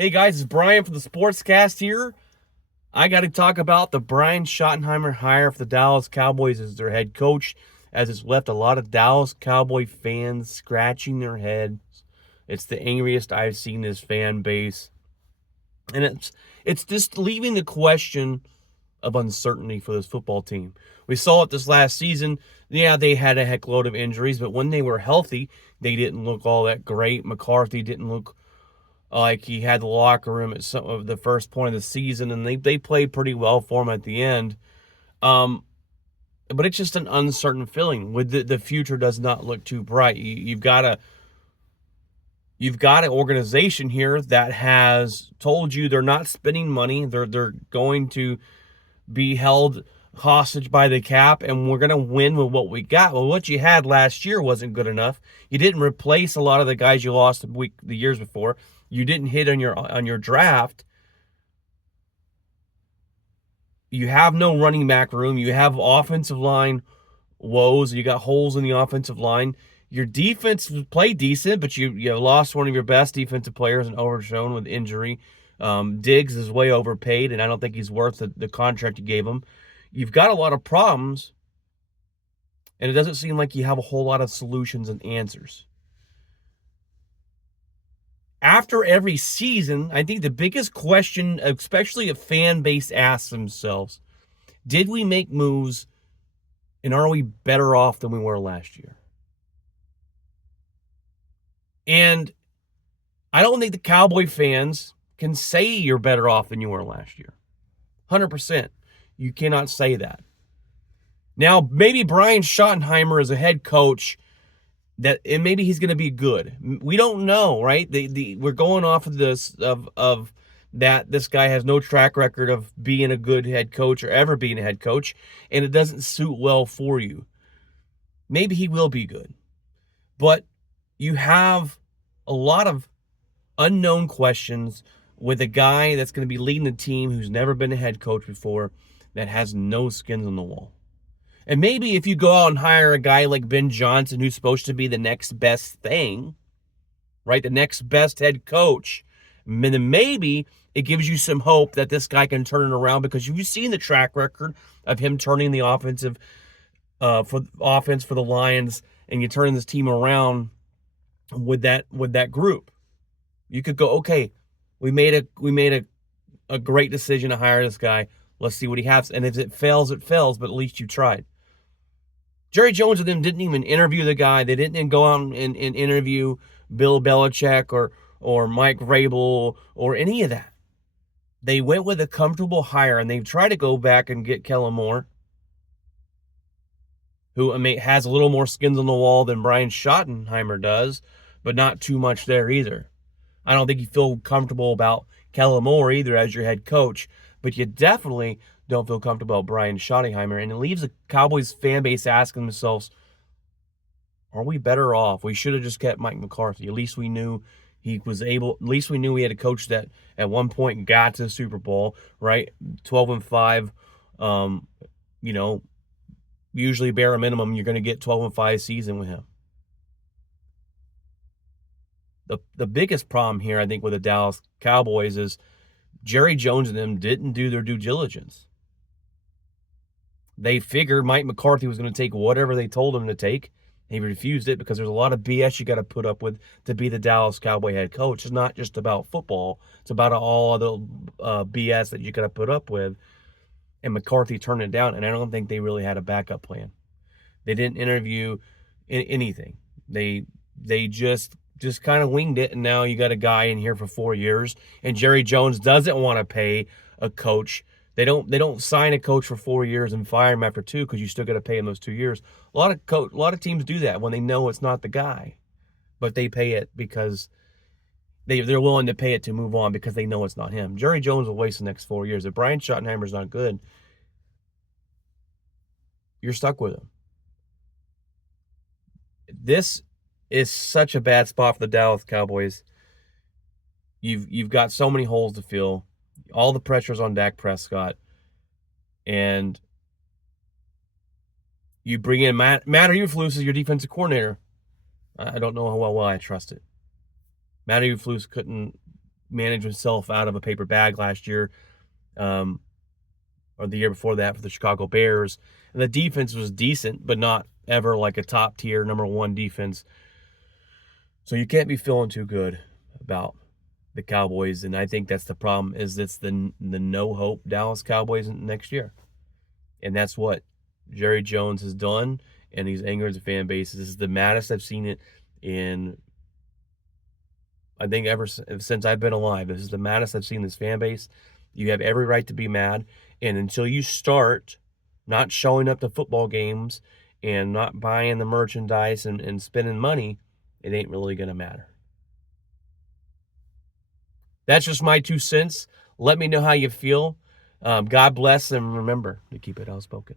Hey guys, it's Brian from the Sportscast here. I got to talk about the Brian Schottenheimer hire for the Dallas Cowboys as their head coach, as it's left a lot of Dallas Cowboy fans scratching their heads. It's the angriest I've seen this fan base, and it's just leaving the question of uncertainty for this football team. We saw it this last season. Yeah, they had a heck load of injuries, but when they were healthy, they didn't look all that great. McCarthy didn't look like he had the locker room at some of the first point of the season, and they played pretty well for him at the end. Um, but it's just an uncertain feeling. With the future does not look too bright. You've got an organization here that has told you they're not spending money. They're going to be held hostage by the cap, and we're going to win with what we got. Well, what you had last year wasn't good enough. You didn't replace a lot of the guys you lost the years before. You didn't hit on your draft. You have no running back room. You have offensive line woes. You got holes in the offensive line. Your defense played decent, but you lost one of your best defensive players and overshown with injury. Diggs is way overpaid, and I don't think he's worth the contract you gave him. You've got a lot of problems, and it doesn't seem like you have a whole lot of solutions and answers. After every season, I think the biggest question, especially a fan base asks themselves, did we make moves and are we better off than we were last year? And I don't think the Cowboy fans can say you're better off than you were last year. 100%. You cannot say that. Now, maybe Brian Schottenheimer is a head coach and maybe he's going to be good. We don't know, right? We're going off of this of that this guy has no track record of being a good head coach or ever being a head coach, and it doesn't suit well for you. Maybe he will be good, but you have a lot of unknown questions with a guy that's going to be leading the team who's never been a head coach before, that has no skins on the wall. And maybe if you go out and hire a guy like Ben Johnson, who's supposed to be the next best thing, right? The next best head coach, then maybe it gives you some hope that this guy can turn it around, because you've seen the track record of him turning the offense for the Lions, and you turn this team around with that group. You could go, okay, we made a great decision to hire this guy. Let's see what he has. And if it fails, it fails, but at least you tried. Jerry Jones and them didn't even interview the guy. They didn't go out and interview Bill Belichick or Mike Vrabel or any of that. They went with a comfortable hire, and they tried to go back and get Kellen Moore, who has a little more skins on the wall than Brian Schottenheimer does, but not too much there either. I don't think you feel comfortable about Kellen Moore either as your head coach, but you definitely don't feel comfortable about Brian Schottenheimer, and it leaves the Cowboys fan base asking themselves, are we better off? We should have just kept Mike McCarthy. At least we knew he was able, at least we knew we had a coach that at one point got to the Super Bowl, right? 12-5, usually bare minimum, you're going to get 12-5 season with him. The biggest problem here, I think, with the Dallas Cowboys is Jerry Jones and them didn't do their due diligence. They figured Mike McCarthy was going to take whatever they told him to take. He refused it because there's a lot of BS you got to put up with to be the Dallas Cowboy head coach. It's not just about football. It's about all other BS that you got to put up with. And McCarthy turned it down, and I don't think they really had a backup plan. They didn't interview anything. They just kind of winged it, and now you got a guy in here for 4 years, and Jerry Jones doesn't want to pay a coach. They don't sign a coach for 4 years and fire him after 2, because you still got to pay him those 2 years. A lot of teams do that when they know it's not the guy, but they pay it because they're willing to pay it to move on because they know it's not him. Jerry Jones will waste the next 4 years. If Brian Schottenheimer's not good, you're stuck with him. This is such a bad spot for the Dallas Cowboys. You've got so many holes to fill. All the pressure's on Dak Prescott. And you bring in Matt Eberflus as your defensive coordinator. I don't know how well I trust it. Matt Eberflus couldn't manage himself out of a paper bag last year, or the year before that for the Chicago Bears. And the defense was decent, but not ever like a top tier number one defense. So you can't be feeling too good about the Cowboys, and I think that's the problem. Is it's the no hope Dallas Cowboys next year, and that's what Jerry Jones has done, and he's angered the fan base. This is the maddest I've seen it in, I think, ever since I've been alive. This is the maddest I've seen this fan base. You have every right to be mad, and until you start not showing up to football games and not buying the merchandise and spending money, it ain't really going to matter. That's just my 2 cents. Let me know how you feel. God bless, and remember to keep it outspoken.